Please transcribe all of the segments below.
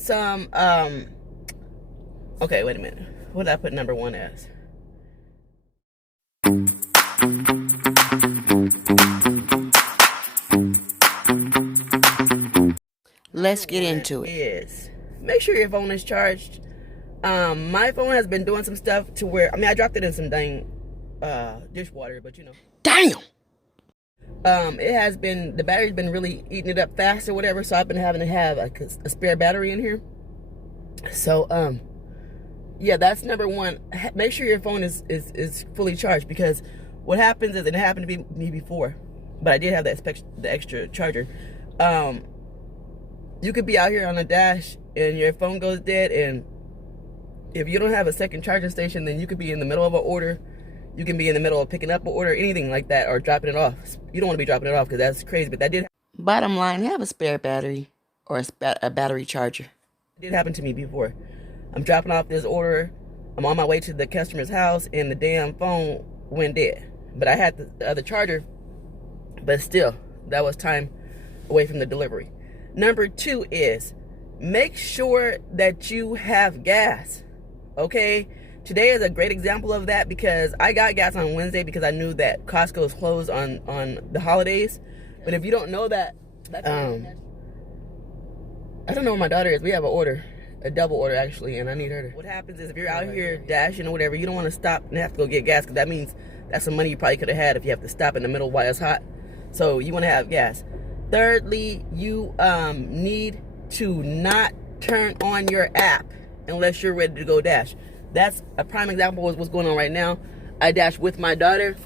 some, okay, wait a minute. What did I put number 1 as? Let's get into it. Make sure your phone is charged. My phone has been doing some stuff to where, I dropped it in some dang dishwater, but you know. Damn! It has been, the battery's been really eating it up fast or whatever, so I've been having to have like a spare battery in here. So, yeah, that's number 1. Make sure your phone is fully charged, because what happens is, and it happened to me before, but I did have the extra charger. You could be out here on a dash and your phone goes dead, and if you don't have a second charging station, then you could be in the middle of an order. You can be in the middle of picking up an order, anything like that, or dropping it off. You don't want to be dropping it off because that's crazy, but that did. Bottom line, have a spare battery or a battery charger. It did happen to me before. I'm dropping off this order. I'm on my way to the customer's house, and the damn phone went dead. But I had the other charger, but still, that was time away from the delivery. Number 2 is make sure that you have gas, okay? Today is a great example of that, because I got gas on Wednesday because I knew that Costco is closed on the holidays. But if you don't know that, I don't know where my daughter is. We have an order, a double order actually, and I need her to. What happens is, if you're out here dashing or whatever, you don't want to stop and have to go get gas, because that means that's some money you probably could have had if you have to stop in the middle while it's hot. So you want to have gas. Thirdly, you need to not turn on your app unless you're ready to go dash. That's a prime example of what's going on right now. I dashed with my daughter,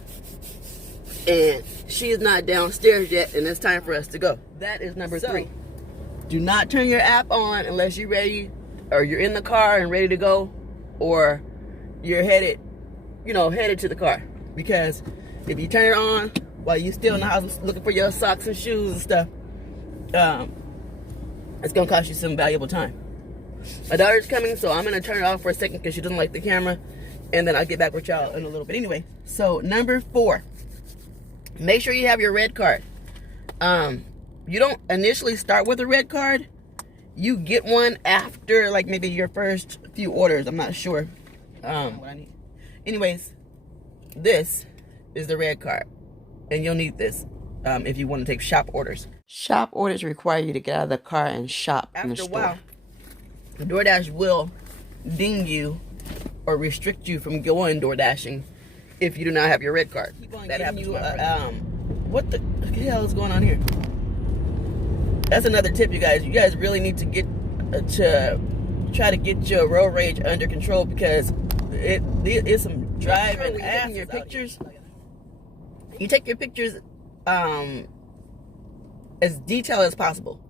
and she is not downstairs yet, and it's time for us to go. That is number 3. Do not turn your app on unless you're ready, or you're in the car and ready to go, or you're headed to the car. Because if you turn it on while you're still in the house looking for your socks and shoes and stuff, it's going to cost you some valuable time. My daughter's coming, so I'm going to turn it off for a second because she doesn't like the camera, and then I'll get back with y'all in a little bit. Anyway, so number 4, make sure you have your red card. You don't initially start with a red card. You get one after, like, maybe your first few orders. I'm not sure what I need. Anyways, this is the red card, and you'll need this if you want to take shop orders. Shop orders require you to get out of the car and shop in the store. After a while, DoorDash will ding you or restrict you from going door dashing if you do not have your red card. That happens. What the hell is going on here? That's another tip, you guys. You guys really need to get try to get your road rage under control, because it is some driving ass. Your pictures. You take your pictures as detailed as possible.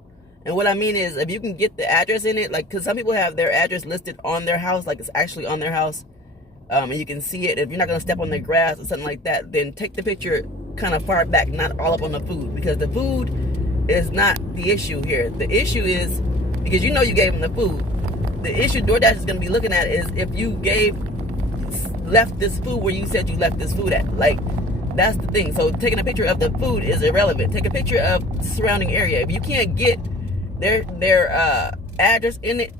And what I mean is, if you can get the address in it, like, because some people have their address listed on their house, like it's actually on their house, and you can see it. If you're not going to step on their grass or something like that, then take the picture kind of far back, not all up on the food, because the food is not the issue here. The issue is, because you know you gave them the food, the issue DoorDash is going to be looking at is if you left this food where you said you left this food at. Like, that's the thing. So taking a picture of the food is irrelevant. Take a picture of the surrounding area. If you can't get their address in it,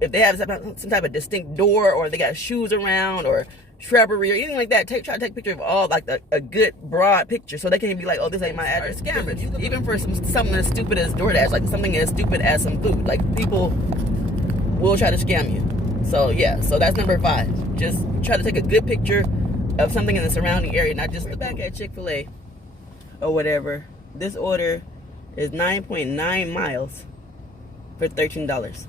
if they have some type of distinct door, or they got shoes around, or shrubbery, or anything like that, try to take a picture of all, like a good broad picture, so they can't be like, oh, this ain't my address. Scammers, even for something as stupid as DoorDash, like something as stupid as some food, like people will try to scam you. So yeah, so that's number 5. Just try to take a good picture of something in the surrounding area, not just the back at Chick-fil-A or whatever. This order is 9.9 miles for $13.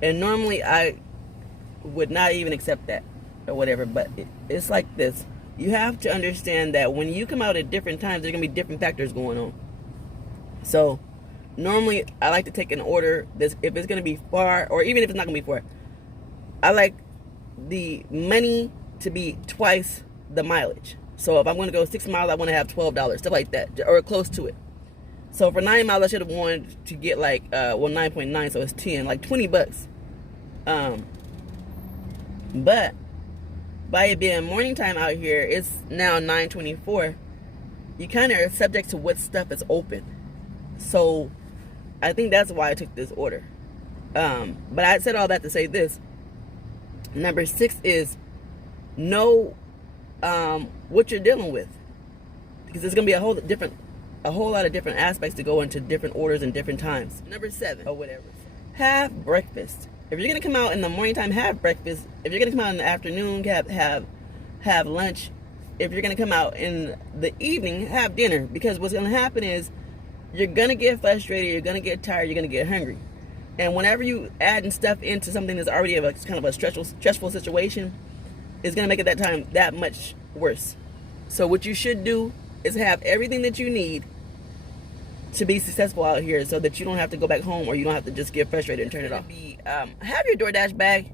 And normally I would not even accept that or whatever, but it's like this. You have to understand that when you come out at different times, there's going to be different factors going on. So normally I like to take an order if it's going to be far, or even if it's not going to be far, I like the money to be twice the mileage. So if I'm going to go 6 miles, I want to have $12, stuff like that, or close to it. So for 9 miles, I should have wanted to get like, 9.9, so it's 10, like $20. But by it being morning time out here, it's now 9:24. You kind of are subject to what stuff is open. So I think that's why I took this order. But I said all that to say this. Number 6 is know what you're dealing with, because there's gonna be a whole lot of different aspects to go into different orders and different times. Number 7 or whatever. Have breakfast. If you're gonna come out in the morning time, have breakfast. If you're gonna come out in the afternoon, have lunch. If you're gonna come out in the evening, have dinner. Because what's gonna happen is you're gonna get frustrated, you're gonna get tired, you're gonna get hungry. And whenever you adding stuff into something that's already kind of a stressful situation, it's gonna make it that time that much worse. So what you should do is have everything that you need to be successful out here, so that you don't have to go back home, or you don't have to just get frustrated and turn it off. Have your DoorDash bag.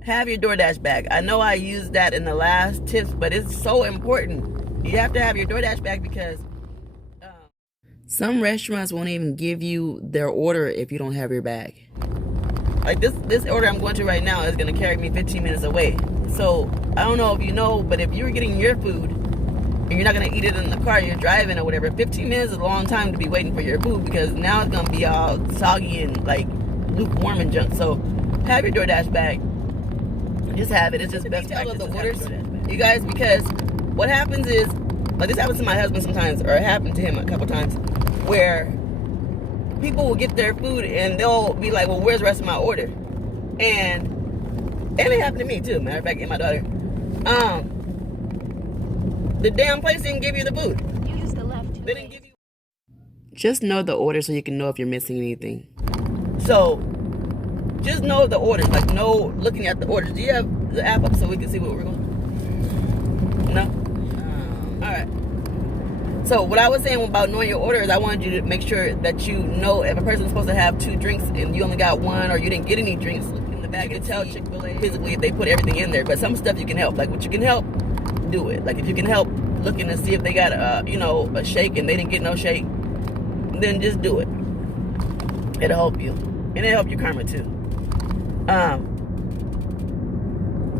Have your DoorDash bag. I know I used that in the last tips, but it's so important. You have to have your DoorDash bag, because some restaurants won't even give you their order if you don't have your bag. Like this order I'm going to right now is going to carry me 15 minutes away. So I don't know if you know, but if you're getting your food and you're not going to eat it in the car, you're driving or whatever, 15 minutes is a long time to be waiting for your food, because now it's going to be all soggy and like lukewarm and junk. So have your DoorDash bag. Just have it. It's just best practice. The orders, you guys, because what happens is, like this happens to my husband sometimes, or it happened to him a couple times, where people will get their food and they'll be like, well, where's the rest of my order? And it happened to me too, matter of fact, and my daughter. The damn place didn't give you the food. You used the left. They didn't give you. Just know the order so you can know if you're missing anything. So just know the orders, like know looking at the orders. Do you have the app up so we can see what we're going? No? All right. So what I was saying about knowing your orders, I wanted you to make sure that you know if a person's supposed to have 2 drinks and you only got 1, or you didn't get any drinks. Look in the bag and tell Chick-fil-A physically if they put everything in there. But some stuff you can help. Like what you can help, do it. Like if you can help looking to see if they got a shake and they didn't get no shake, then just do it. It'll help you. And it'll help your karma too.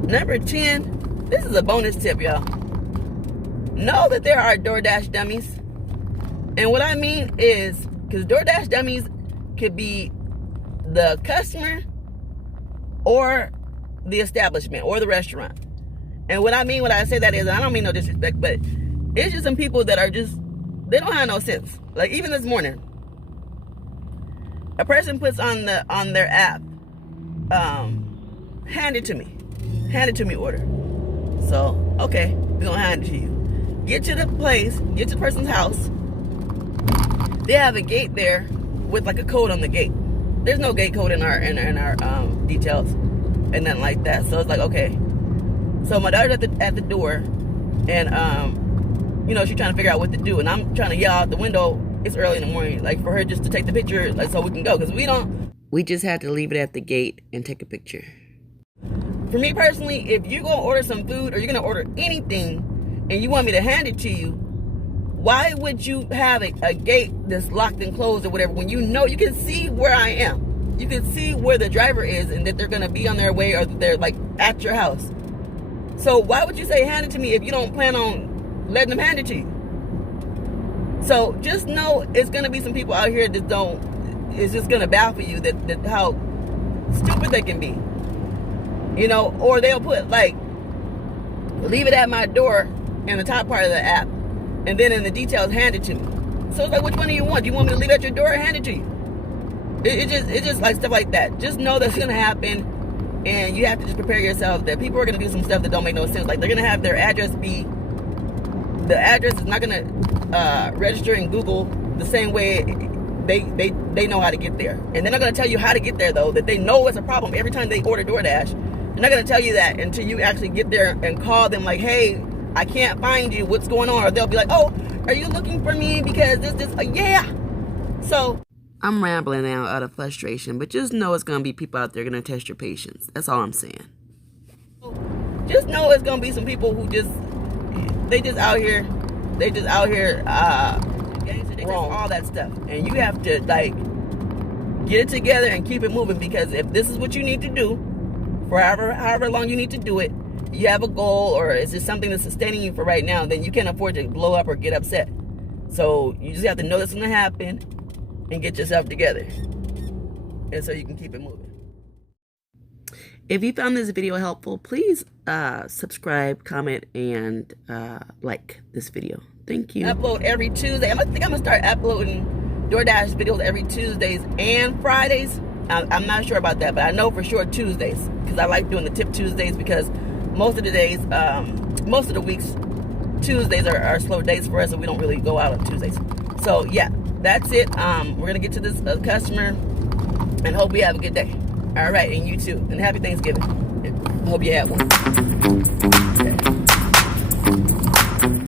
Number 10, this is a bonus tip, y'all. Know that there are Door Dash Dummies. And what I mean is, because Door Dash Dummies could be the customer or the establishment or the restaurant. And what I mean when I say that is, I don't mean no disrespect, but it's just some people that are just, they don't have no sense. Like even this morning, a person puts on their app, hand it to me order. So, okay, we're gonna hand it to you. Get to the place, get to the person's house. They have a gate there with like a code on the gate. There's no gate code in our details and nothing like that. So it's like, okay. So my daughter's at the door, and she's trying to figure out what to do, and I'm trying to yell out the window. It's early in the morning, like for her just to take the picture, like so we can go, because we just had to leave it at the gate and take a picture. For me personally, if you're gonna order some food or you're gonna order anything and you want me to hand it to you, why would you have a gate that's locked and closed or whatever, when you can see where I am? You can see where the driver is and that they're gonna be on their way, or that they're like at your house. So why would you say hand it to me if you don't plan on letting them hand it to you? So just know it's gonna be some people out here that it's just gonna baffle you that how stupid they can be. Or they'll put like, leave it at my door in the top part of the app, and then in the details, hand it to me. So it's like, which one do you want? Do you want me to leave it at your door or hand it to you? It's just like stuff like that. Just know that's gonna happen, and you have to just prepare yourself that people are gonna do some stuff that don't make no sense. Like they're gonna have their address the address is not gonna register in Google the same way they know how to get there. And they're not gonna tell you how to get there though, that they know it's a problem every time they order DoorDash. They're not gonna tell you that until you actually get there and call them like, hey, I can't find you, what's going on? Or they'll be like, oh, are you looking for me because this, yeah. So I'm rambling now out of frustration, but just know it's gonna be people out there gonna test your patience. That's all I'm saying. Just know it's gonna be some people who they just out here wrong, all that stuff. And you have to like get it together and keep it moving, because if this is what you need to do for however long you need to do it, you have a goal, or it's just something that's sustaining you for right now, then you can't afford to blow up or get upset. So you just have to know that's going to happen and get yourself together. and so you can keep it moving. If you found this video helpful, please subscribe, comment, and like this video. Thank you. Upload every Tuesday. I think I'm gonna start uploading DoorDash videos every Tuesdays and Fridays. I'm not sure about that, but I know for sure Tuesdays, because I like doing the Tip Tuesdays, because most of the days, most of the weeks, Tuesdays are slow days for us, and we don't really go out on Tuesdays. So yeah, that's it. We're gonna get to this customer, and hope you have a good day. All right, and you too, and happy Thanksgiving. Hope you have one.